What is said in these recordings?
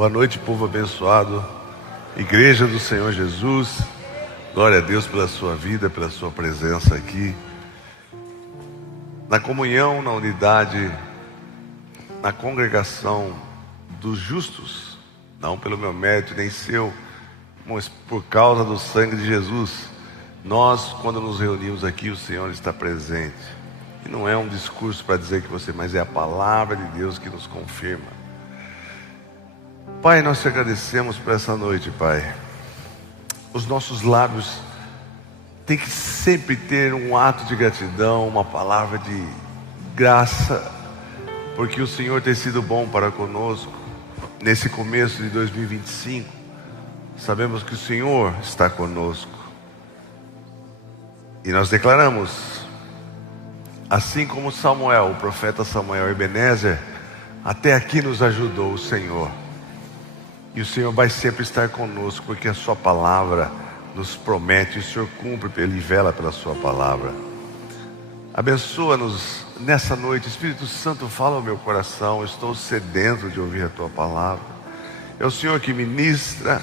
Boa noite, povo abençoado, Igreja do Senhor Jesus. Glória a Deus pela sua vida, pela sua presença aqui, na comunhão, na unidade, na congregação dos justos, não pelo meu mérito nem seu, mas por causa do sangue de Jesus. Nós, quando nos reunimos aqui, o Senhor está presente, e não é um discurso para dizer que você, mas é a palavra de Deus que nos confirma. Pai, nós te agradecemos por essa noite, Pai. Os nossos lábios têm que sempre ter um ato de gratidão, uma palavra de graça, porque o Senhor tem sido bom para conosco. Nesse começo de 2025, sabemos que o Senhor está conosco. E nós declaramos, assim como Samuel, o profeta Samuel Ebenezer, até aqui nos ajudou o Senhor. E o Senhor vai sempre estar conosco, porque a sua palavra nos promete, e o Senhor cumpre, Ele vela pela sua palavra. Abençoa-nos nessa noite. Espírito Santo, fala ao meu coração. Eu estou sedento de ouvir a tua palavra. É o Senhor que ministra.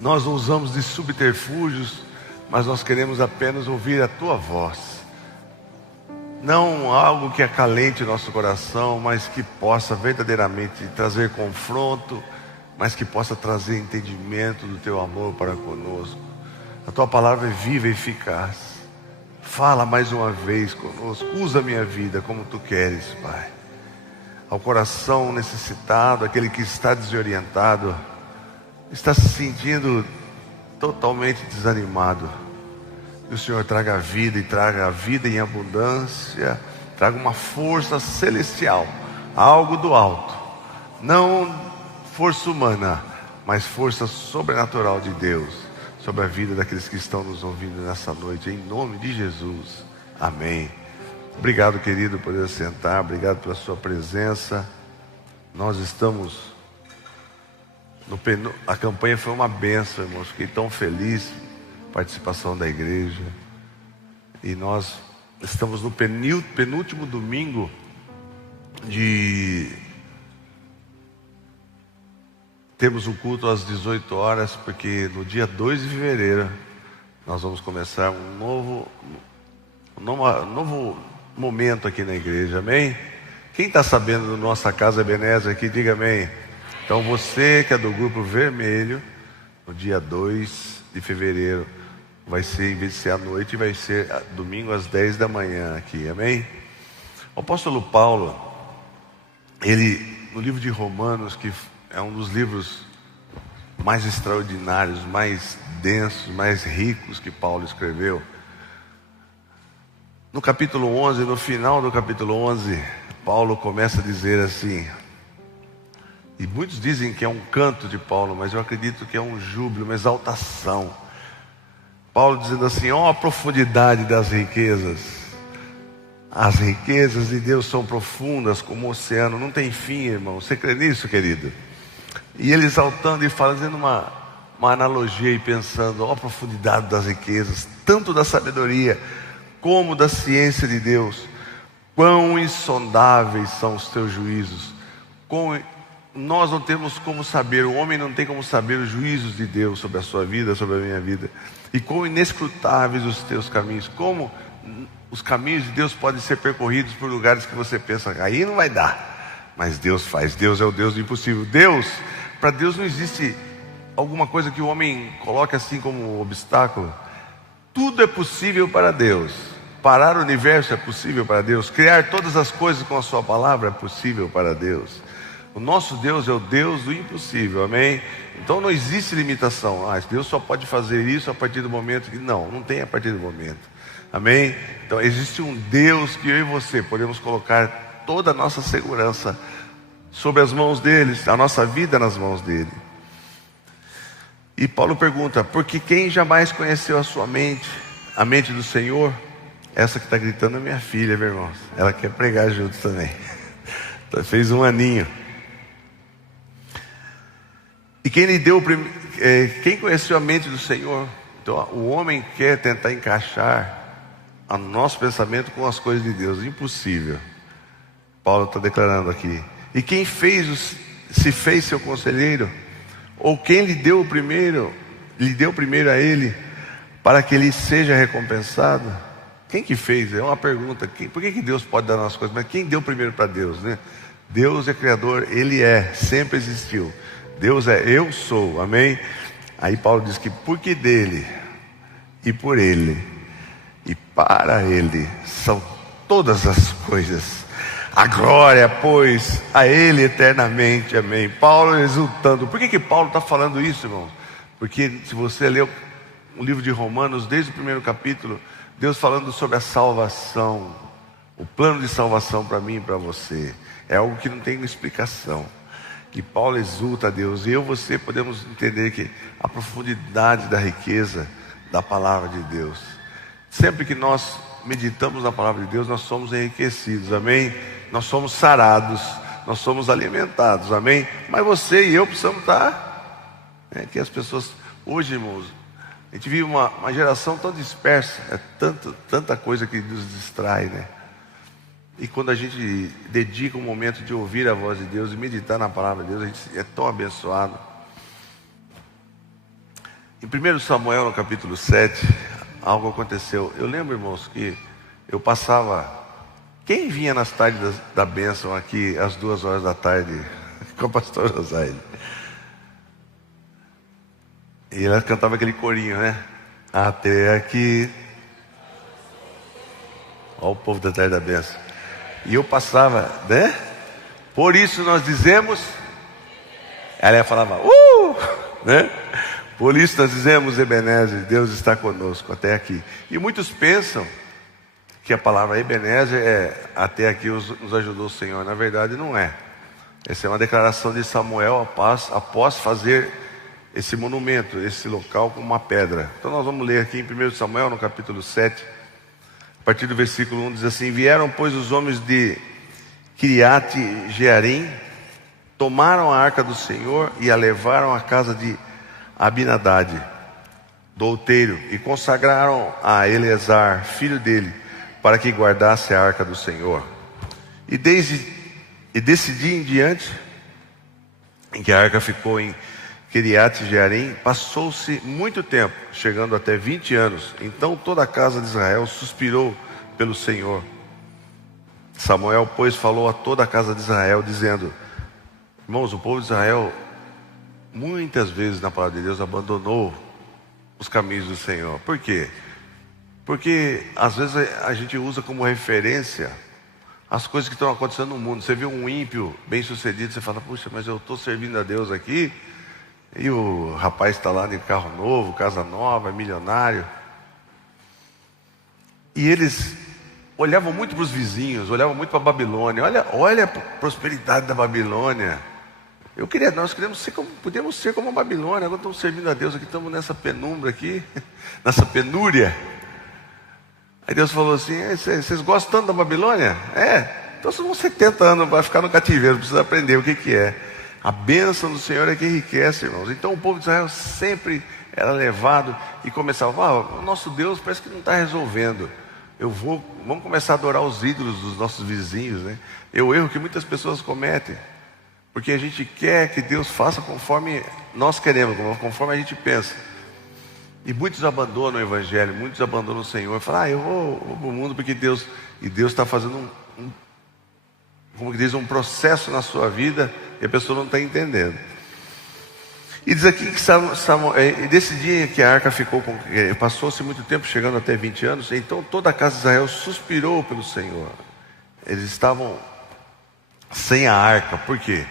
Nós não usamos de subterfúgios, mas nós queremos apenas ouvir a tua voz. Não algo que acalente o nosso coração, mas que possa verdadeiramente trazer confronto, mas que possa trazer entendimento do teu amor para conosco. A tua palavra é viva e eficaz. Fala mais uma vez conosco. Usa a minha vida como tu queres, Pai. Ao coração necessitado, aquele que está desorientado, está se sentindo totalmente desanimado, que o Senhor traga a vida, e traga a vida em abundância, traga uma força celestial, algo do alto, não força humana, mas força sobrenatural de Deus, sobre a vida daqueles que estão nos ouvindo nessa noite, em nome de Jesus, amém. Obrigado, querido, por poder sentar, obrigado pela sua presença. Nós estamos a campanha foi uma bênção, irmãos, fiquei tão feliz, participação da igreja, e nós estamos no penúltimo domingo temos um culto às 18 horas, porque no dia 2 de fevereiro nós vamos começar um novo momento aqui na igreja, amém? Quem está sabendo da nossa casa Ebenezer aqui, diga amém. Então você que é do grupo vermelho, no dia 2 de fevereiro, vai ser, em vez de ser à noite, vai ser domingo às 10 da manhã aqui, amém? O apóstolo Paulo, ele, no livro de Romanos, que é um dos livros mais extraordinários, mais densos, mais ricos que Paulo escreveu, no capítulo 11, no final do capítulo 11, Paulo começa a dizer assim, e muitos dizem que é um canto de Paulo, mas eu acredito que é um júbilo, uma exaltação. Paulo dizendo assim: ó, a profundidade das riquezas. As riquezas de Deus são profundas como o oceano, não tem fim, irmão. Você crê nisso, querido? E ele exaltando e fazendo uma analogia e pensando: ó, a profundidade das riquezas, tanto da sabedoria como da ciência de Deus. Quão insondáveis são os teus juízos. Nós não temos como saber, o homem não tem como saber os juízos de Deus sobre a sua vida, sobre a minha vida. E quão inescrutáveis os teus caminhos. Como os caminhos de Deus podem ser percorridos por lugares que você pensa, aí não vai dar. Mas Deus faz, Deus é o Deus do impossível. Para Deus não existe alguma coisa que o homem coloque assim como obstáculo. Tudo é possível para Deus. Parar o universo é possível para Deus. Criar todas as coisas com a sua palavra é possível para Deus. O nosso Deus é o Deus do impossível, amém? Então não existe limitação. Deus só pode fazer isso a partir do momento que... Não tem a partir do momento, amém? Então existe um Deus que eu e você podemos colocar toda a nossa segurança sobre as mãos dele, a nossa vida nas mãos dele. E Paulo pergunta: porque quem jamais conheceu a sua mente, a mente do Senhor? Essa que está gritando é minha filha, meu irmão. Ela quer pregar junto também. Fez um aninho. E quem lhe deu quem conheceu a mente do Senhor? Então o homem quer tentar encaixar o nosso pensamento com as coisas de Deus. Impossível. Paulo está declarando aqui. E quem fez se fez seu conselheiro? Ou quem lhe deu primeiro a ele, para que ele seja recompensado? Quem que fez? É uma pergunta. Por que Deus pode dar as coisas? Mas quem deu primeiro para Deus, né? Deus é Criador, Ele sempre existiu. Deus é, eu sou, amém? Aí Paulo diz que porque dele, e por ele, e para ele, são todas as coisas. A glória, pois, a ele eternamente, amém. Paulo exultando. Por que Paulo está falando isso, irmãos? Porque se você leu o livro de Romanos, desde o primeiro capítulo, Deus falando sobre a salvação, o plano de salvação para mim e para você, é algo que não tem explicação. Que Paulo exulta a Deus, e eu e você podemos entender que a profundidade da riqueza da palavra de Deus. Sempre que nós meditamos na palavra de Deus, nós somos enriquecidos, amém? Nós somos sarados, nós somos alimentados, amém? Mas você e eu precisamos estar, que as pessoas, hoje, irmãos, a gente vive uma geração tão dispersa, tanta coisa que nos distrai, né? E quando a gente dedica um momento de ouvir a voz de Deus e meditar na palavra de Deus, a gente é tão abençoado. Em 1 Samuel, no capítulo 7, algo aconteceu. Eu lembro, irmãos, que eu passava... Quem vinha nas tardes da bênção aqui, às 2 horas da tarde, com o pastor Rosaile? E ela cantava aquele corinho, né? Até aqui. Olha o povo da tarde da bênção. E eu passava, né? Por isso nós dizemos... Ela falava, né? Por isso nós dizemos, Ebenezer, Deus está conosco, até aqui. E muitos pensam que a palavra Ebenezer é até aqui nos ajudou o Senhor. Na verdade não é. Essa é uma declaração de Samuel após fazer esse monumento, esse local com uma pedra. Então nós vamos ler aqui em 1 Samuel, no capítulo 7, a partir do versículo 1, diz assim: Vieram, pois, os homens de Kiriate Jearim, tomaram a arca do Senhor e a levaram à casa de Abinadad, do outeiro, e consagraram a Eleazar, filho dele, para que guardasse a arca do Senhor. E desse dia em diante, em que a arca ficou em Kiriate Jearim, passou-se muito tempo, chegando até 20 anos. Então toda a casa de Israel suspirou pelo Senhor. Samuel, pois, falou a toda a casa de Israel, dizendo: irmãos, o povo de Israel, muitas vezes na palavra de Deus, abandonou os caminhos do Senhor. Por quê? Porque às vezes a gente usa como referência as coisas que estão acontecendo no mundo. Você vê um ímpio bem sucedido, você fala: puxa, mas eu estou servindo a Deus aqui, e o rapaz está lá de carro novo, casa nova, é milionário. E eles olhavam muito para os vizinhos, olhavam muito para a Babilônia. Olha a prosperidade da Babilônia. Nós queremos ser podemos ser como a Babilônia. Agora estamos servindo a Deus aqui, estamos nessa penumbra aqui, nessa penúria. Aí Deus falou assim: vocês gostam tanto da Babilônia? Então vocês vão 70 anos para ficar no cativeiro, precisa aprender o que é. A bênção do Senhor é que enriquece, irmãos. Então o povo de Israel sempre era levado e começava: o nosso Deus parece que não está resolvendo. Vamos começar a adorar os ídolos dos nossos vizinhos, né? É o erro que muitas pessoas cometem, porque a gente quer que Deus faça conforme nós queremos, conforme a gente pensa. E muitos abandonam o Evangelho, muitos abandonam o Senhor. Falam: eu vou para o mundo porque Deus... E Deus está fazendo como que diz, um processo na sua vida, e a pessoa não está entendendo. E diz aqui que desse dia que a arca ficou, passou-se muito tempo, chegando até 20 anos, então toda a casa de Israel suspirou pelo Senhor. Eles estavam sem a arca. Por quê?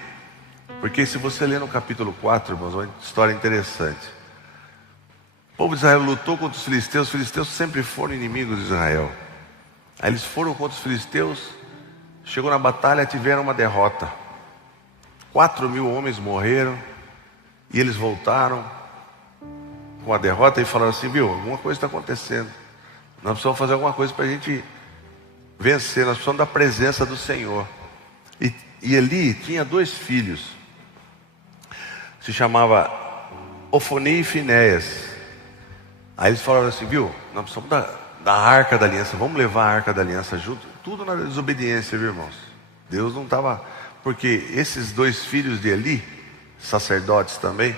Porque se você ler no capítulo 4, irmãos, uma história interessante. O povo de Israel lutou contra os filisteus sempre foram inimigos de Israel. Aí eles foram contra os filisteus, chegou na batalha, tiveram uma derrota. 4.000 homens morreram, e eles voltaram com a derrota e falaram assim: viu, alguma coisa está acontecendo. Nós precisamos fazer alguma coisa para a gente vencer, nós precisamos da presença do Senhor. E Eli tinha 2 filhos, se chamava Ofni e Finéias. Aí eles falaram assim: viu, nós precisamos da arca da aliança, vamos levar a arca da aliança junto. Tudo na desobediência, viu, irmãos? Deus não estava Porque esses dois filhos de Eli, sacerdotes também,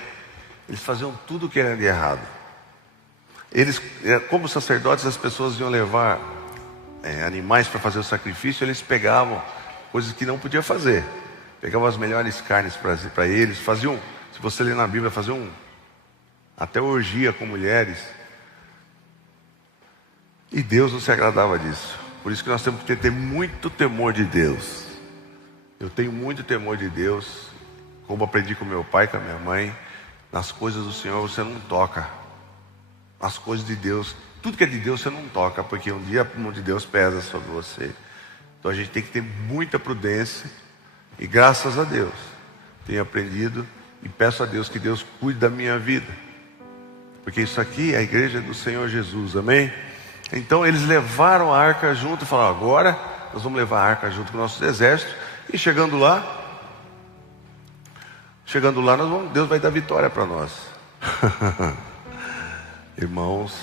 eles faziam tudo o que era de errado. Eles, como sacerdotes, as pessoas iam levar animais para fazer o sacrifício, eles pegavam coisas que não podiam fazer. Pegavam as melhores carnes para eles, faziam, se você ler na Bíblia, faziam até orgia com mulheres. E Deus não se agradava disso. Por isso que nós temos que ter muito temor de Deus. Eu tenho muito temor de Deus, como aprendi com meu pai, com a minha mãe. Nas coisas do Senhor você não toca. As coisas de Deus, tudo que é de Deus você não toca, porque um dia a mão de Deus pesa sobre você. Então a gente tem que ter muita prudência. E graças a Deus tenho aprendido e peço a Deus que Deus cuide da minha vida, porque isso aqui é a igreja do Senhor Jesus, amém? Então eles levaram a arca junto e falaram: agora nós vamos levar a arca junto com nossos exércitos. E chegando lá Deus vai dar vitória para nós. Irmãos,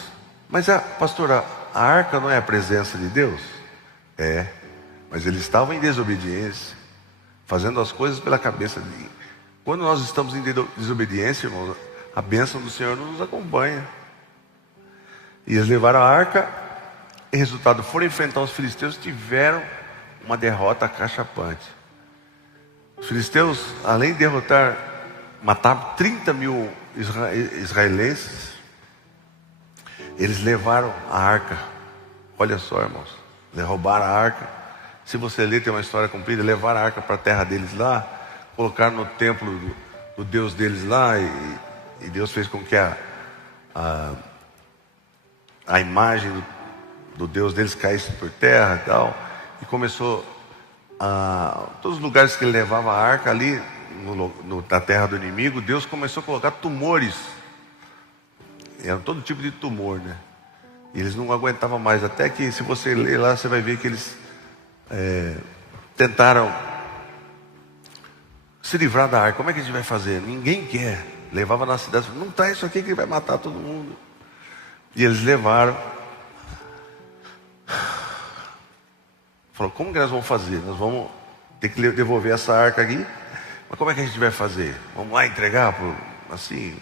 mas pastora, a arca não é a presença de Deus? É, mas eles estavam em desobediência, fazendo as coisas pela cabeça de... Quando nós estamos em desobediência, irmãos, a bênção do Senhor não nos acompanha. E eles levaram a arca, e resultado, foram enfrentar os filisteus, tiveram uma derrota cachapante. Os filisteus, além de derrotar, mataram 30 mil israelenses, eles levaram a arca. Olha só, irmãos, eles roubaram a arca. Se você ler, tem uma história comprida. Levaram a arca para a terra deles lá, colocaram no templo do Deus deles lá, e Deus fez com que a imagem do Deus deles caísse por terra e tal. E começou todos os lugares que ele levava a arca ali na terra do inimigo, Deus começou a colocar tumores. Era todo tipo de tumor, né? E eles não aguentavam mais. Até que, se você ler lá, você vai ver que eles tentaram se livrar da arca. Como é que a gente vai fazer? Ninguém quer. Levava na cidade, não traz isso aqui que ele vai matar todo mundo. E eles levaram. Falou: como que nós vamos fazer? Nós vamos ter que devolver essa arca aqui. Mas como é que a gente vai fazer? Vamos lá entregar assim?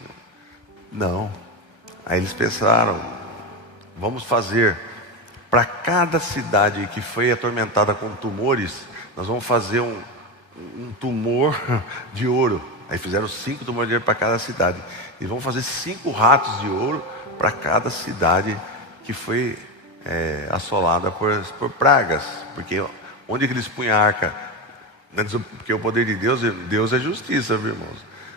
Não. Aí eles pensaram: vamos fazer para cada cidade que foi atormentada com tumores, nós vamos fazer um tumor de ouro. Aí fizeram 5 tumores de ouro para cada cidade. E vão fazer 5 ratos de ouro para cada cidade que foi assolada por pragas. Porque onde que eles punham a arca? Porque o poder de Deus é justiça, viu, irmãos?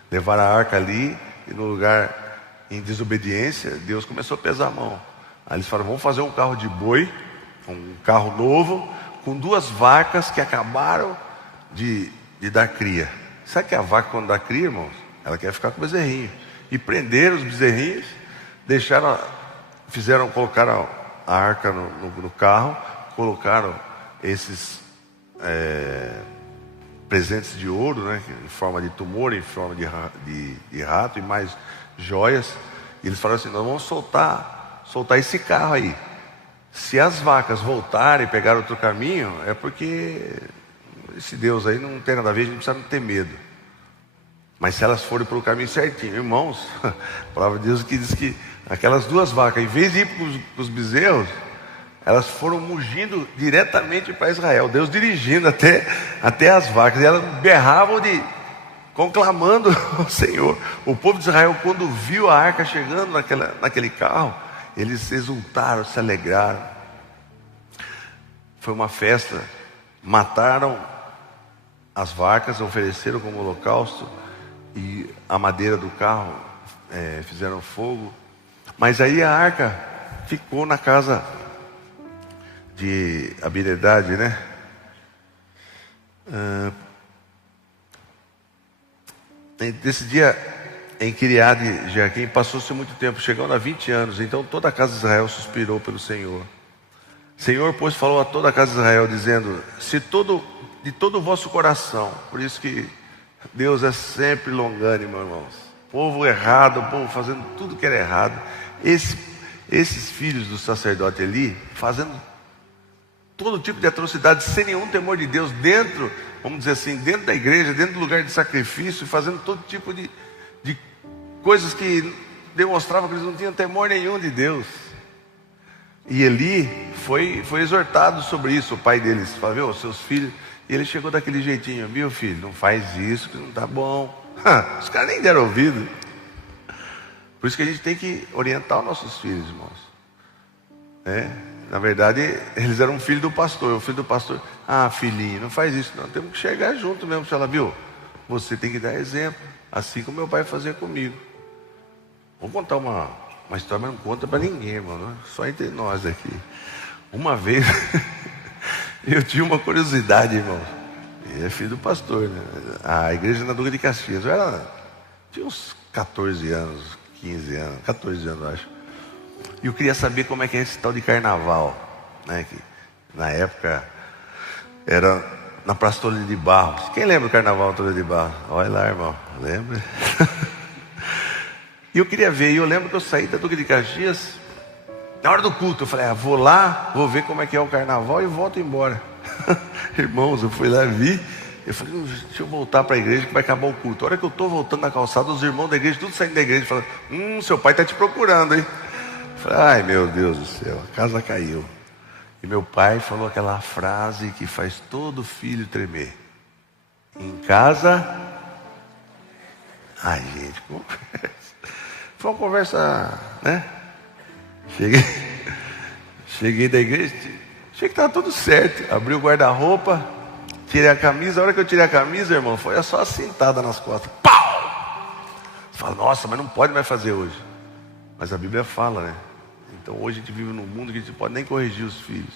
Levaram a arca ali, e no lugar em desobediência, Deus começou a pesar a mão. Aí eles falaram: vamos fazer um carro de boi, um carro novo, com 2 vacas que acabaram de dar cria. Sabe que a vaca, quando dá cria, irmãos, ela quer ficar com o bezerrinho. E prenderam os bezerrinhos, colocaram a arca no carro, colocaram esses presentes de ouro, né, em forma de tumor, em forma de rato, e mais joias. E eles falaram assim: nós vamos soltar esse carro aí. Se as vacas voltarem e pegar outro caminho, é porque esse Deus aí não tem nada a ver, a gente não precisa ter medo. Mas se elas forem pelo caminho certinho, irmãos, a palavra de Deus que diz que aquelas 2 vacas, em vez de ir para os bezerros, elas foram mugindo diretamente para Israel. Deus dirigindo até as vacas. E elas berravam conclamando o Senhor. O povo de Israel, quando viu a arca chegando naquele carro, eles exultaram, se alegraram. Foi uma festa. Mataram as vacas, ofereceram como holocausto, e a madeira do carro fizeram fogo. Mas aí a arca ficou na casa de Abinedade, né? Desse dia em Kiriat Jearim passou-se muito tempo, chegando a 20 anos. Então toda a casa de Israel suspirou pelo Senhor. Senhor, pois, falou a toda a casa de Israel, dizendo: de todo o vosso coração. Por isso que Deus é sempre longânimo, irmãos. Povo errado, o povo fazendo tudo que era errado. Esses filhos do sacerdote Eli, fazendo todo tipo de atrocidade, sem nenhum temor de Deus, dentro, vamos dizer assim, dentro da igreja, dentro do lugar de sacrifício, fazendo todo tipo de coisas que demonstravam que eles não tinham temor nenhum de Deus. E Eli foi exortado sobre isso, o pai deles, falou, viu, seus filhos, e ele chegou daquele jeitinho, meu filho, não faz isso que não está bom. Os caras nem deram ouvido. Por isso que a gente tem que orientar os nossos filhos, irmãos. Na verdade, eles eram filho do pastor. O filho do pastor, filhinho, não faz isso não. Temos que chegar junto mesmo. Se ela viu, você tem que dar exemplo, assim como meu pai fazia comigo. Vou contar uma história, mas não conta para ninguém, irmão, não é? Só entre nós aqui. Uma vez, eu tinha uma curiosidade, irmão. Ele é filho do pastor, né? A igreja na Duque de Caxias. Tinha uns 14 anos, 15 anos, 14 anos, acho. E eu queria saber como é que é esse tal de carnaval, né? Que na época era na Praça Tolho de Barros. Quem lembra do carnaval Tolho de Barros? Olha lá, irmão, lembra? E eu queria ver, e eu lembro que eu saí da Duque de Caxias, na hora do culto, eu falei, vou lá, vou ver como é que é o carnaval e volto embora. Irmãos, eu fui lá e vi, eu falei, deixa eu voltar para a igreja que vai acabar o culto. A hora que eu estou voltando na calçada, os irmãos da igreja, tudo saindo da igreja, falando, seu pai está te procurando, hein? Eu falei, ai meu Deus do céu, a casa caiu. E meu pai falou aquela frase que faz todo filho tremer. Em casa, ai gente, foi uma conversa, né? Cheguei da igreja, achei que estava tudo certo. Abri o guarda-roupa, tirei a camisa. A hora que eu tirei a camisa, irmão, foi só a cintada nas costas. Pau! Você fala, nossa, mas não pode mais fazer hoje. Mas a Bíblia fala, né? Então hoje a gente vive num mundo que a gente não pode nem corrigir os filhos.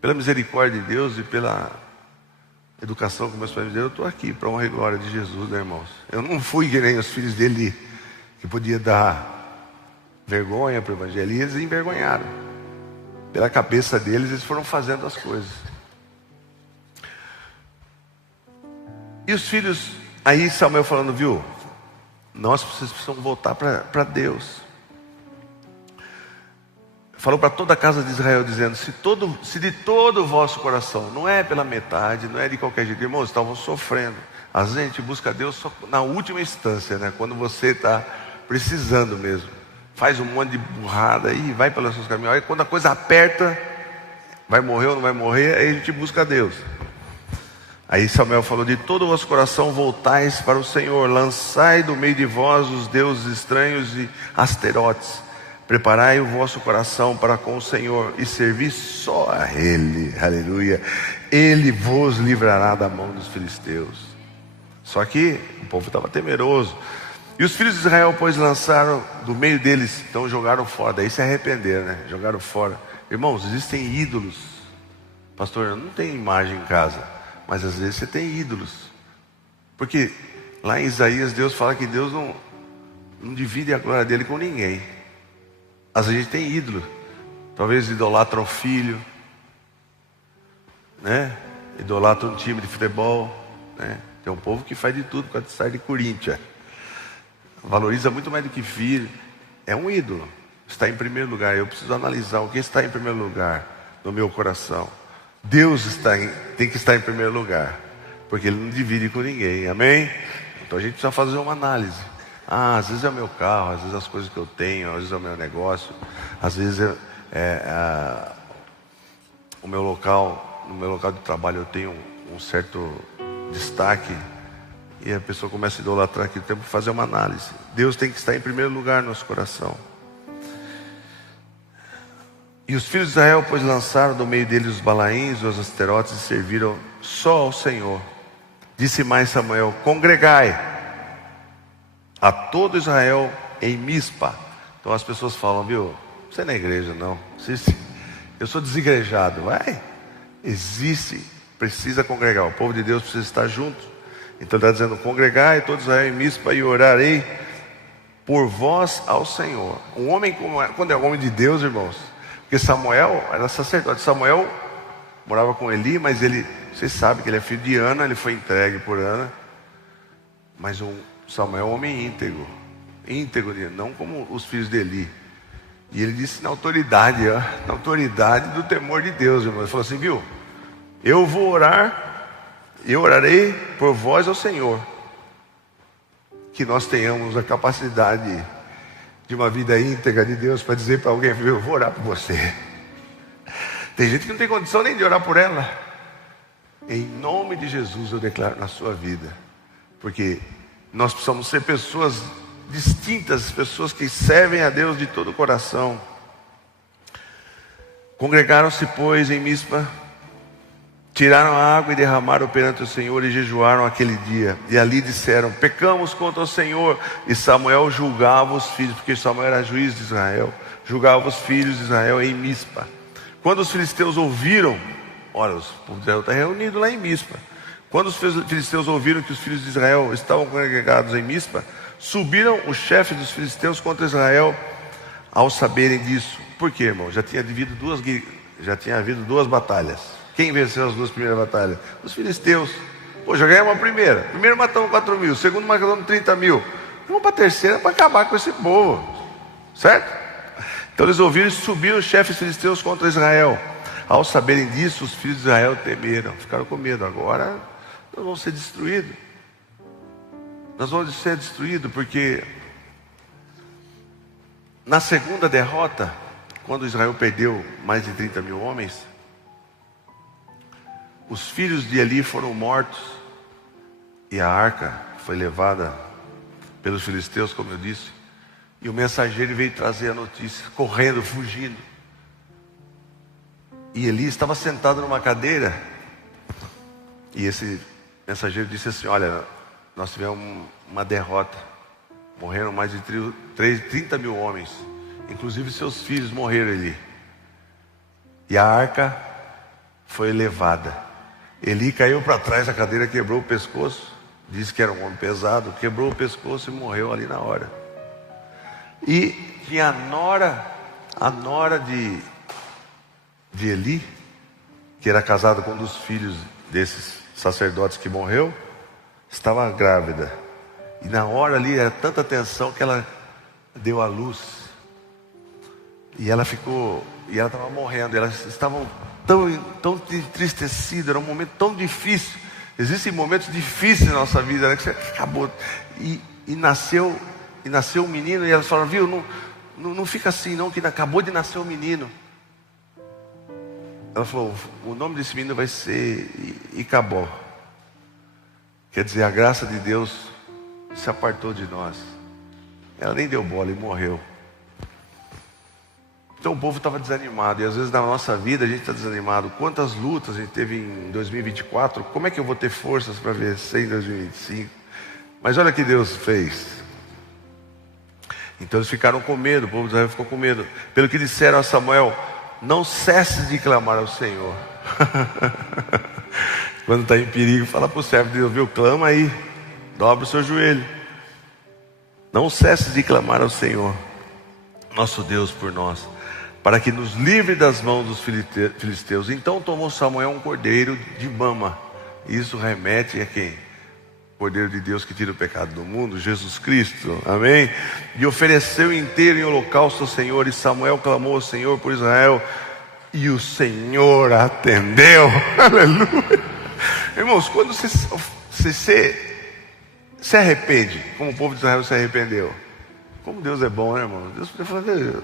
Pela misericórdia de Deus e pela educação que meus pais me deram, eu estou aqui para a honra e glória de Jesus, né, irmãos? Eu não fui que nem os filhos dele, que podia dar vergonha para o evangelho, e eles envergonharam. Pela cabeça deles, eles foram fazendo as coisas. E os filhos, aí Samuel falando, viu, vocês precisam voltar para Deus. Falou para toda a casa de Israel, dizendo, se de todo o vosso coração, não é pela metade, não é de qualquer jeito, irmãos, estavam sofrendo. Às vezes a gente busca Deus só na última instância, né? Quando você está precisando mesmo. Faz um monte de burrada e vai pelos seus caminhos. Aí quando a coisa aperta, vai morrer ou não vai morrer, aí a gente busca Deus. Aí Samuel falou, de todo o vosso coração voltais para o Senhor, lançai do meio de vós os deuses estranhos e asterotes, preparai o vosso coração para com o Senhor e servi só a Ele, aleluia, Ele vos livrará da mão dos filisteus. Só que o povo estava temeroso. E os filhos de Israel, pois, lançaram do meio deles, então jogaram fora, daí se arrependeram, né? Jogaram fora. Irmãos, existem ídolos. Pastor, eu não tenho imagem em casa, mas às vezes você tem ídolos. Porque lá em Isaías, Deus fala que Deus não divide a glória dele com ninguém. Às vezes a gente tem ídolo. Talvez idolatra o filho, né? Idolatra um time de futebol, né? Tem um povo que faz de tudo para sair de Corinthians. Valoriza muito mais do que filho. É um ídolo. Está em primeiro lugar. Eu preciso analisar o que está em primeiro lugar no meu coração. Deus tem que estar em primeiro lugar, porque Ele não divide com ninguém, amém? Então a gente precisa fazer uma análise. Às vezes é o meu carro, às vezes as coisas que eu tenho, às vezes é o meu negócio, às vezes o meu local, no meu local de trabalho eu tenho um certo destaque, e a pessoa começa a idolatrar aquilo. Temos que fazer uma análise. Deus tem que estar em primeiro lugar no nosso coração. E os filhos de Israel, pois, lançaram do meio deles os balaíns, os asterotes, e serviram só ao Senhor. Disse mais Samuel, congregai a todo Israel em Mispa. Então as pessoas falam, viu, você não é igreja não, eu sou desigrejado. Vai, precisa congregar, o povo de Deus precisa estar junto. Então ele está dizendo, congregai todo Israel em Mispa e orarei por vós ao Senhor. Um homem, quando é homem de Deus, irmãos, porque Samuel era sacerdote. Samuel morava com Eli, mas vocês sabem que ele é filho de Ana, ele foi entregue por Ana. Mas Samuel é um homem íntegro, não como os filhos de Eli. E ele disse na autoridade, ó, na autoridade do temor de Deus, irmão. Ele falou assim, viu? Eu vou orar, eu orarei por vós ao Senhor. Que nós tenhamos a capacidade de uma vida íntegra de Deus para dizer para alguém, viu, eu vou orar por você. Tem gente que não tem condição nem de orar por ela. Em nome de Jesus eu declaro na sua vida. Porque nós precisamos ser pessoas distintas, pessoas que servem a Deus de todo o coração. Congregaram-se, pois, em Mispa, tiraram a água e derramaram perante o Senhor e jejuaram aquele dia. E ali disseram, pecamos contra o Senhor. E Samuel julgava os filhos, porque Samuel era juiz de Israel, julgava os filhos de Israel em Mispa. Quando os filisteus ouviram, olha, o povo de Israel está reunido lá em Mispa. Quando os filisteus ouviram que os filhos de Israel estavam congregados em Mispa, subiram os chefes dos filisteus contra Israel ao saberem disso. Por quê, irmão? Já tinha havido duas batalhas. Quem venceu as duas primeiras batalhas? Os filisteus. Pô, já ganhamos a primeira. Primeiro matamos 4 mil, segundo matamos 30 mil. Vamos para a terceira para acabar com esse povo. Certo? Então eles ouviram e subiram os chefes filisteus contra Israel. Ao saberem disso, os filhos de Israel temeram. Ficaram com medo. Agora nós vamos ser destruídos. Nós vamos ser destruídos porque na segunda derrota, quando Israel perdeu mais de 30 mil homens, os filhos de Eli foram mortos e a arca foi levada pelos filisteus, como eu disse, e o mensageiro veio trazer a notícia, correndo, fugindo. E Eli estava sentado numa cadeira e esse mensageiro disse assim, olha, nós tivemos uma derrota, morreram mais de 30 mil homens, inclusive seus filhos morreram ali. E a arca foi levada. Eli caiu para trás da cadeira, quebrou o pescoço, disse que era um homem pesado, quebrou o pescoço e morreu ali na hora. E tinha a nora de Eli, que era casada com um dos filhos desses sacerdotes que morreu, estava grávida. E na hora ali era tanta tensão que ela deu à luz. E ela estava morrendo. Elas estavam tão entristecidas. Era um momento tão difícil. Existem momentos difíceis na nossa vida, né, que você acabou. E nasceu um menino. E elas falaram, viu, não fica assim não, que acabou de nascer um menino. Ela falou, o nome desse menino vai ser Icabó. Quer dizer, a graça de Deus se apartou de nós. Ela nem deu bola e morreu. Então o povo estava desanimado. E às vezes na nossa vida a gente está desanimado. Quantas lutas a gente teve em 2024. Como é que eu vou ter forças para vencer em 2025? Mas olha o que Deus fez. Então eles ficaram com medo. O povo de Israel ficou com medo. Pelo que disseram a Samuel, não cesse de clamar ao Senhor. Quando está em perigo, fala para o servo de Deus, viu? Clama aí, dobra o seu joelho. Não cesse de clamar ao Senhor, nosso Deus, por nós, para que nos livre das mãos dos filisteus. Então tomou Samuel um cordeiro de mama. Isso remete a quem? Cordeiro de Deus que tira o pecado do mundo, Jesus Cristo, amém? E ofereceu inteiro em holocausto ao Senhor. E Samuel clamou ao Senhor por Israel, e o Senhor atendeu. Aleluia. Irmãos, quando você se arrepende, como o povo de Israel se arrependeu, como Deus é bom, né, irmão? Deus podia falar, eu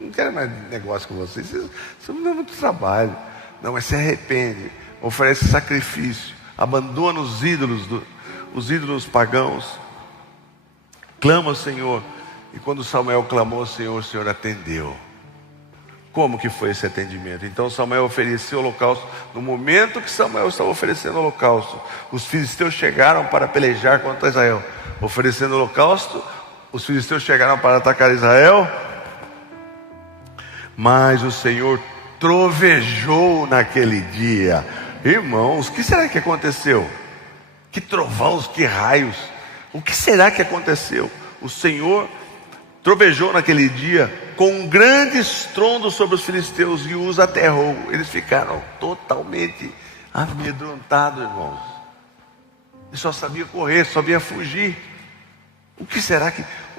não quero mais negócio com vocês, vocês me dão muito trabalho. Não, mas se arrepende, oferece sacrifício, abandona os ídolos pagãos, clama ao Senhor. E quando Samuel clamou ao Senhor, o Senhor atendeu. Como que foi esse atendimento? Então Samuel ofereceu holocausto. No momento que Samuel estava oferecendo holocausto, os filisteus chegaram para pelejar contra Israel. Oferecendo holocausto, os filisteus chegaram para atacar Israel. Mas o Senhor trovejou naquele dia. Irmãos, o que será que aconteceu? Que trovões, que raios. O que será que aconteceu? O Senhor trovejou naquele dia com um grande estrondo sobre os filisteus e os aterrou. Eles ficaram totalmente amedrontados, irmãos. Eles só sabiam correr, só sabiam fugir. O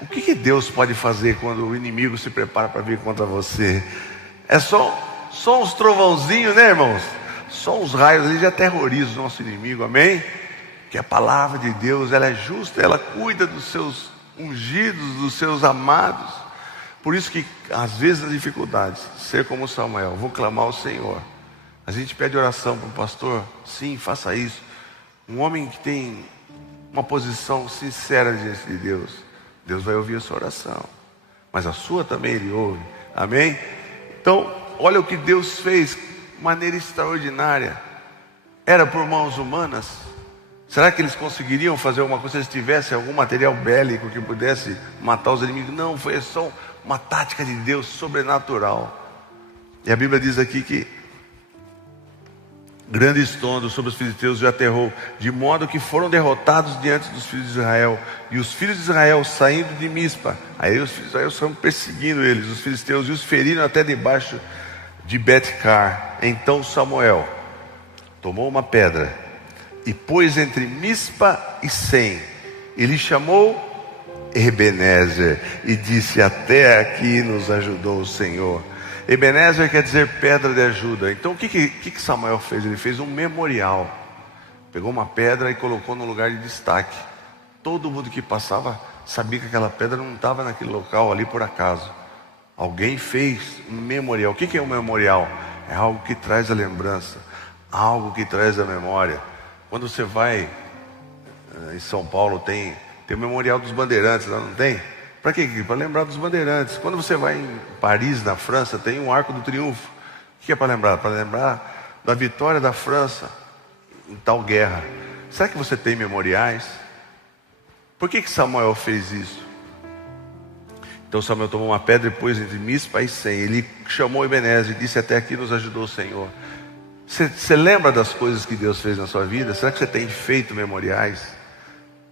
que Deus pode fazer quando o inimigo se prepara para vir contra você? É só uns trovãozinhos, né, irmãos? Só uns raios ali já aterrorizam o nosso inimigo, amém? Que a palavra de Deus, ela é justa, ela cuida dos seus ungidos, dos seus amados. Por isso que, às vezes, nas dificuldades, ser como Samuel, vou clamar ao Senhor. A gente pede oração para o pastor, sim, faça isso. Um homem que tem uma posição sincera diante de Deus, Deus vai ouvir a sua oração, mas a sua também Ele ouve, amém? Então, olha o que Deus fez, de maneira extraordinária. Era por mãos humanas? Será que eles conseguiriam fazer alguma coisa se eles tivessem algum material bélico que pudesse matar os inimigos? Não, foi só uma tática de Deus sobrenatural. E a Bíblia diz aqui que grande estrondo sobre os filisteus os aterrou, de modo que foram derrotados diante dos filhos de Israel. E os filhos de Israel saindo de Mispa, aí os filhos de Israel estavam perseguindo eles, os filisteus, e os feriram até debaixo de Bet-car. Então Samuel tomou uma pedra e pôs entre Mispa e Sem. Ele chamou Ebenezer e disse: até aqui nos ajudou o Senhor. Ebenezer quer dizer pedra de ajuda. Então o que Samuel fez? Ele fez um memorial. Pegou uma pedra e colocou no lugar de destaque. Todo mundo que passava sabia que aquela pedra não estava naquele local ali por acaso. Alguém fez um memorial. O que é um memorial? É algo que traz a lembrança, algo que traz a memória. Quando você vai em São Paulo, tem o memorial dos bandeirantes, não tem? Para quê? Para lembrar dos bandeirantes. Quando você vai em Paris, na França, tem um Arco do Triunfo. O que é para lembrar? Para lembrar da vitória da França em tal guerra. Será que você tem memoriais? Por que Samuel fez isso? Então Samuel tomou uma pedra e pôs entre Mispa e Sem. Ele chamou Ebenezer e disse: até aqui nos ajudou o Senhor. Você lembra das coisas que Deus fez na sua vida? Será que você tem feito memoriais?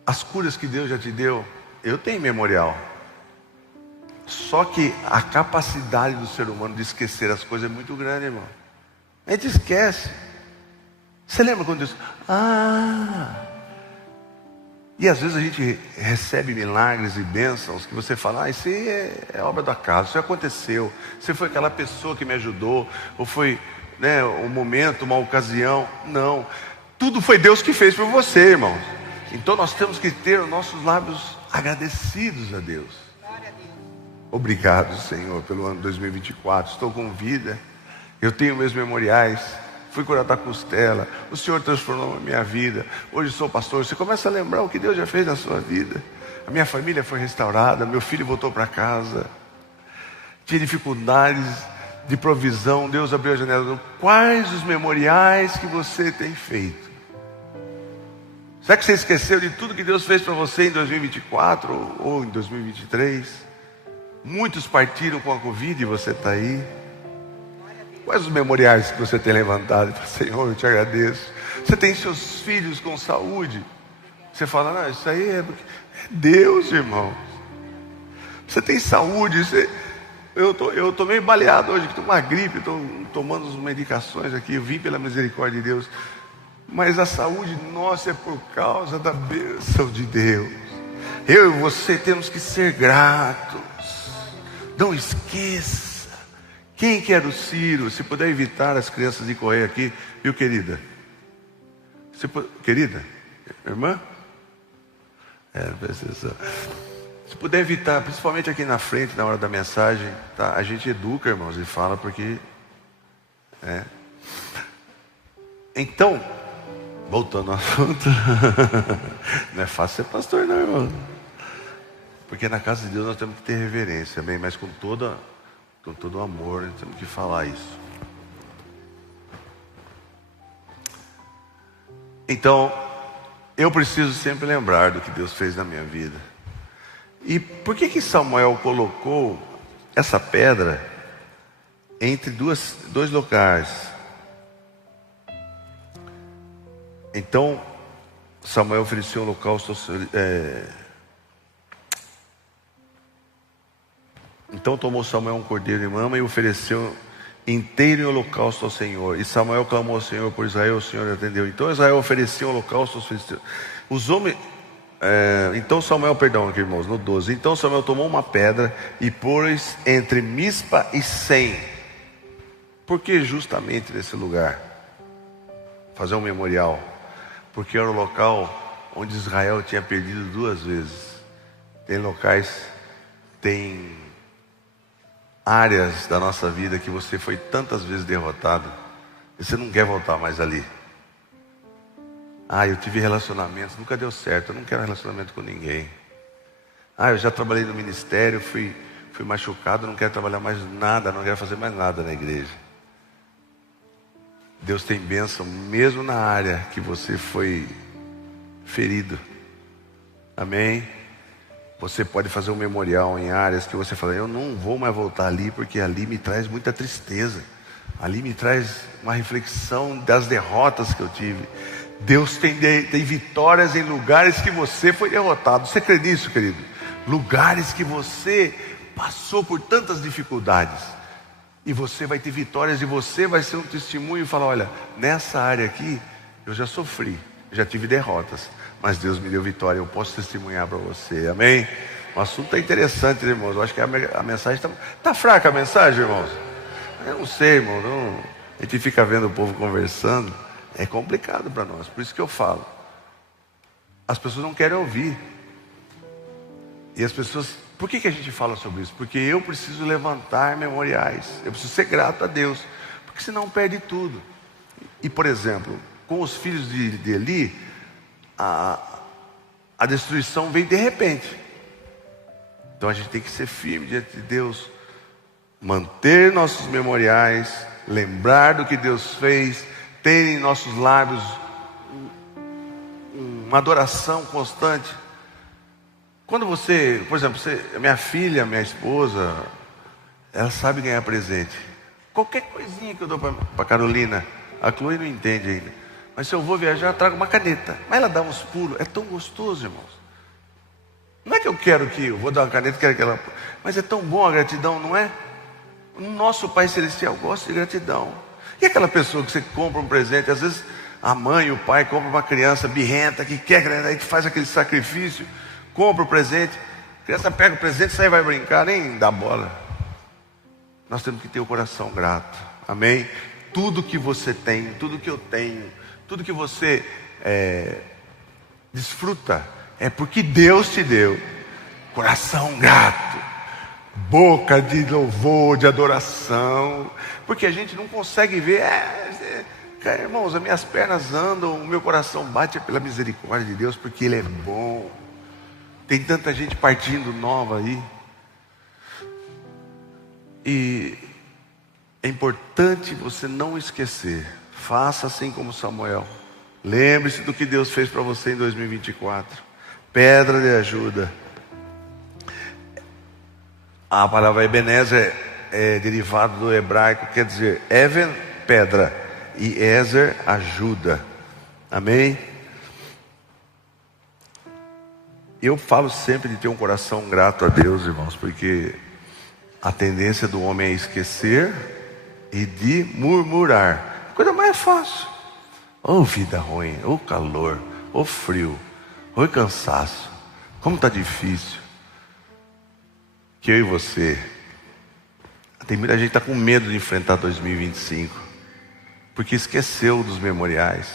As curas que Deus já te deu? Eu tenho memorial. Só que a capacidade do ser humano de esquecer as coisas é muito grande, irmão. A gente esquece. Você lembra quando Deus... E às vezes a gente recebe milagres e bênçãos que você fala: isso aí é obra do acaso, isso aconteceu. Você foi aquela pessoa que me ajudou, ou foi um momento, uma ocasião. Não, tudo foi Deus que fez por você, irmãos. Então nós temos que ter os nossos lábios agradecidos a Deus. Obrigado, Senhor, pelo ano 2024. Estou com vida, eu tenho meus memoriais. Fui curado da costela, o Senhor transformou a minha vida. Hoje sou pastor. Você começa a lembrar o que Deus já fez na sua vida. A minha família foi restaurada, meu filho voltou para casa. Tinha dificuldades de provisão, Deus abriu a janela. Quais os memoriais que você tem feito? Será que você esqueceu de tudo que Deus fez para você em 2024 ou em 2023? Muitos partiram com a Covid e você está aí. Quais os memoriais que você tem levantado? Senhor, eu te agradeço. Você tem seus filhos com saúde. Você fala: não, isso aí é Deus, irmão. Você tem saúde. Eu estou meio baleado hoje, estou com uma gripe, estou tomando as medicações aqui. Eu vim pela misericórdia de Deus. Mas a saúde nossa é por causa da bênção de Deus. Eu e você temos que ser gratos. Não esqueça. Quem quer o Ciro? Se puder evitar as crianças de correr aqui, viu, querida? Querida? Irmã? Se puder evitar, principalmente aqui na frente, na hora da mensagem, tá? A gente educa, irmãos, e fala porque... Então, voltando ao assunto, não é fácil ser pastor, não, irmão. Porque na casa de Deus nós temos que ter reverência, amém? Mas com todo amor, nós temos que falar isso. Então, eu preciso sempre lembrar do que Deus fez na minha vida. E por que Samuel colocou essa pedra entre dois locais? Então, Samuel ofereceu um holocausto. Então tomou Samuel um cordeiro e mama e ofereceu inteiro em holocausto ao Senhor. E Samuel clamou ao Senhor por Israel, o Senhor atendeu. Então Israel oferecia um holocausto aos filisteus. Os homens, Então Samuel, perdão aqui, irmãos, no 12. Então Samuel tomou uma pedra e pôs entre Mispa e Sem. Por que justamente nesse lugar? Fazer um memorial. Porque era o local onde Israel tinha perdido 2 vezes. Tem locais, tem áreas da nossa vida que você foi tantas vezes derrotado e você não quer voltar mais ali. Eu tive relacionamentos, nunca deu certo, eu não quero relacionamento com ninguém. Eu já trabalhei no ministério, fui machucado, não quero trabalhar mais nada, não quero fazer mais nada na igreja. Deus tem bênção mesmo na área que você foi ferido. Amém? Você pode fazer um memorial em áreas que você fala, eu não vou mais voltar ali, porque ali me traz muita tristeza. Ali me traz uma reflexão das derrotas que eu tive. Deus tem vitórias em lugares que você foi derrotado. Você crê nisso, querido? Lugares que você passou por tantas dificuldades. E você vai ter vitórias e você vai ser um testemunho e falar, olha, nessa área aqui eu já sofri, já tive derrotas, mas Deus me deu vitória, eu posso testemunhar para você, amém? O assunto é interessante, irmãos. Eu acho que a mensagem está fraca, a mensagem, irmãos. Eu não sei, irmão, a gente fica vendo o povo conversando, é complicado para nós, por isso que eu falo. As pessoas não querem ouvir. E as pessoas, por que a gente fala sobre isso? Porque eu preciso levantar memoriais, eu preciso ser grato a Deus, porque senão perde tudo. E por exemplo, com os filhos de Eli, a destruição veio de repente. Então a gente tem que ser firme diante de Deus, manter nossos memoriais, lembrar do que Deus fez, ter em nossos lábios uma adoração constante. Quando você, por exemplo, minha filha, minha esposa, ela sabe ganhar presente. Qualquer coisinha que eu dou para Carolina, a Chloe não entende ainda, mas se eu vou viajar, eu trago uma caneta. Mas ela dá uns pulos, é tão gostoso, irmãos. Não é que eu vou dar uma caneta, quero que ela... Mas é tão bom a gratidão, não é? O nosso Pai Celestial gosta de gratidão. E aquela pessoa que você compra um presente, às vezes a mãe, o pai compra uma criança birrenta, que quer, aí faz aquele sacrifício, compra o presente, a criança pega o presente, sai e vai brincar, nem dá bola. Nós temos que ter o coração grato, amém? Tudo que você tem, tudo que eu tenho, tudo que você desfruta, é porque Deus te deu. Coração grato, boca de louvor, de adoração, porque a gente não consegue ver, irmãos, as minhas pernas andam, o meu coração bate pela misericórdia de Deus, porque Ele é bom. Tem tanta gente partindo nova aí, e é importante você não esquecer. Faça assim como Samuel, lembre-se do que Deus fez para você em 2024, pedra de ajuda. A palavra Ebenezer é derivado do hebraico, quer dizer Even, pedra, e Ezer, ajuda, amém? Eu falo sempre de ter um coração grato a Deus, irmãos, porque a tendência do homem é esquecer e de murmurar. Coisa mais fácil. Vida ruim, calor, frio, cansaço, como está difícil. Que eu e você, tem muita gente que está com medo de enfrentar 2025, porque esqueceu dos memoriais.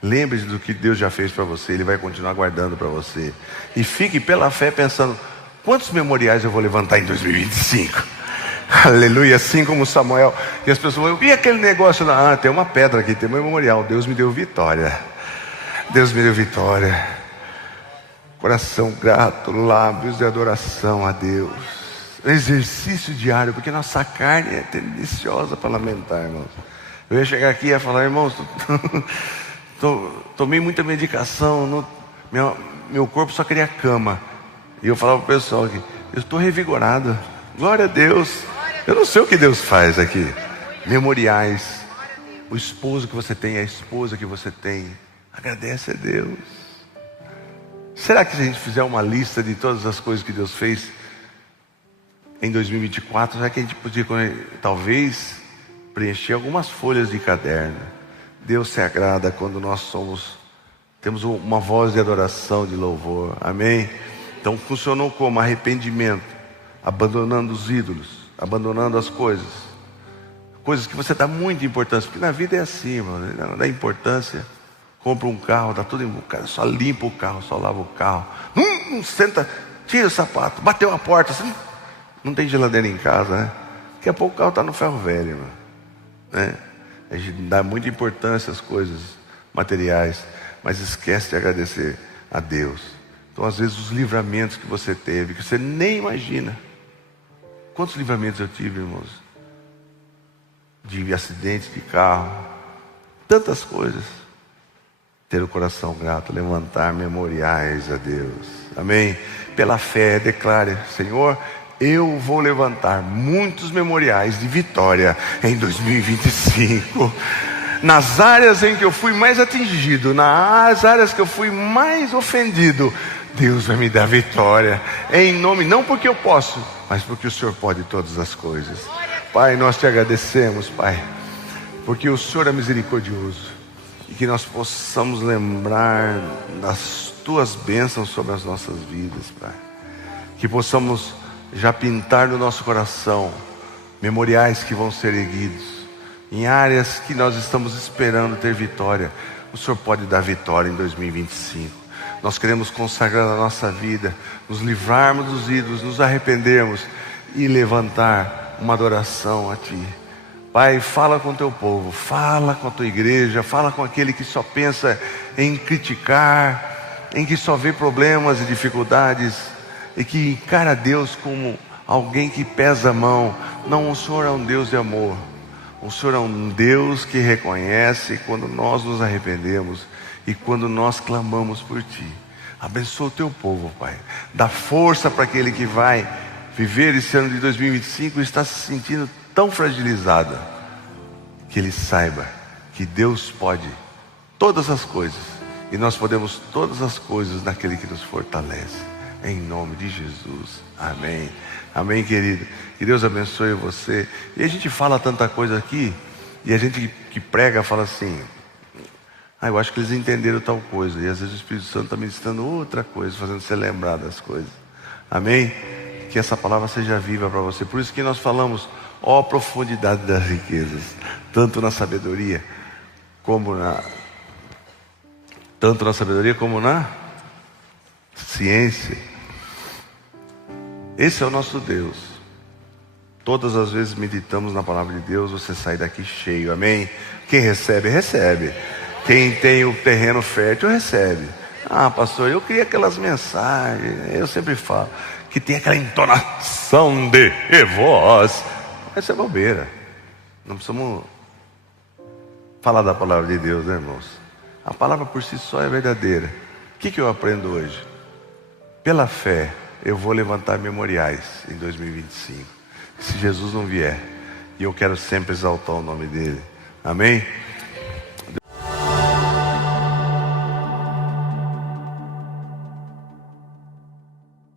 Lembre-se do que Deus já fez para você, Ele vai continuar guardando para você. E fique pela fé pensando, quantos memoriais eu vou levantar em 2025? Aleluia, assim como Samuel. E as pessoas vão, e aquele negócio lá? Tem uma pedra aqui, tem um memorial. Deus me deu vitória. Deus me deu vitória. Coração grato, lábios de adoração a Deus. Exercício diário, porque nossa carne é deliciosa para lamentar, irmãos. Eu ia chegar aqui e ia falar, irmãos, tomei muita medicação, meu corpo só queria cama. E eu falava para o pessoal aqui, eu estou revigorado, glória a Deus. Eu não sei o que Deus faz aqui. Memoriais, o esposo que você tem, a esposa que você tem, agradece a Deus. Será que se a gente fizer uma lista de todas as coisas que Deus fez em 2024, será que a gente podia talvez preencher algumas folhas de caderno? Deus se agrada quando nós temos uma voz de adoração, de louvor, amém? Então funcionou como? Arrependimento, abandonando os ídolos, abandonando as coisas que você dá muita importância, porque na vida é assim, mano, dá importância. Compra um carro, dá tudo, o cara só limpa o carro, só lava o carro, não senta, tira o sapato, bateu a porta, assim, não tem geladeira em casa, né? Daqui a pouco o carro está no ferro velho, mano, né? A gente dá muita importância às coisas materiais, mas esquece de agradecer a Deus. Então às vezes os livramentos que você teve, que você nem imagina. Quantos livramentos eu tive, irmãos? De acidentes de carro, tantas coisas. Ter o coração grato, levantar memoriais a Deus, amém? Pela fé, declare: Senhor, eu vou levantar muitos memoriais de vitória em 2025. Nas áreas em que eu fui mais atingido, nas áreas que eu fui mais ofendido, Deus vai me dar vitória, em nome, não porque eu posso, mas porque o Senhor pode todas as coisas. Pai, nós te agradecemos, Pai, porque o Senhor é misericordioso, e que nós possamos lembrar das tuas bênçãos sobre as nossas vidas, Pai. Que possamos já pintar no nosso coração memoriais que vão ser erguidos em áreas que nós estamos esperando ter vitória. O Senhor pode dar vitória em 2025. Nós queremos consagrar a nossa vida, nos livrarmos dos ídolos, nos arrependermos e levantar uma adoração a Ti. Pai, fala com o Teu povo, fala com a Tua igreja, fala com aquele que só pensa em criticar, em que só vê problemas e dificuldades, e que encara Deus como alguém que pesa a mão. Não, o Senhor é um Deus de amor. O Senhor é um Deus que reconhece quando nós nos arrependemos e quando nós clamamos por Ti. Abençoa o Teu povo, Pai. Dá força para aquele que vai viver esse ano de 2025 e está se sentindo tão fragilizado, que ele saiba que Deus pode todas as coisas, e nós podemos todas as coisas naquele que nos fortalece, em nome de Jesus, amém, amém, querido. Que Deus abençoe você. E a gente fala tanta coisa aqui, e a gente que prega fala assim: eu acho que eles entenderam tal coisa, e às vezes o Espírito Santo está ministrando outra coisa, fazendo você lembrar das coisas, amém? Que essa palavra seja viva para você. Por isso que nós falamos: ó profundidade das riquezas, tanto na sabedoria como na ciência. Esse é o nosso Deus. Todas as vezes meditamos na palavra de Deus, você sai daqui cheio, amém? Quem recebe, recebe. Quem tem o terreno fértil, recebe. Ah, pastor, eu queria aquelas mensagens, eu sempre falo, que tem aquela entonação de voz. Essa é bobeira. Não precisamos falar da palavra de Deus, né, irmãos? A palavra por si só é verdadeira. O que eu aprendo hoje? Pela fé, eu vou levantar memoriais em 2025. Se Jesus não vier, e eu quero sempre exaltar o nome dele, amém?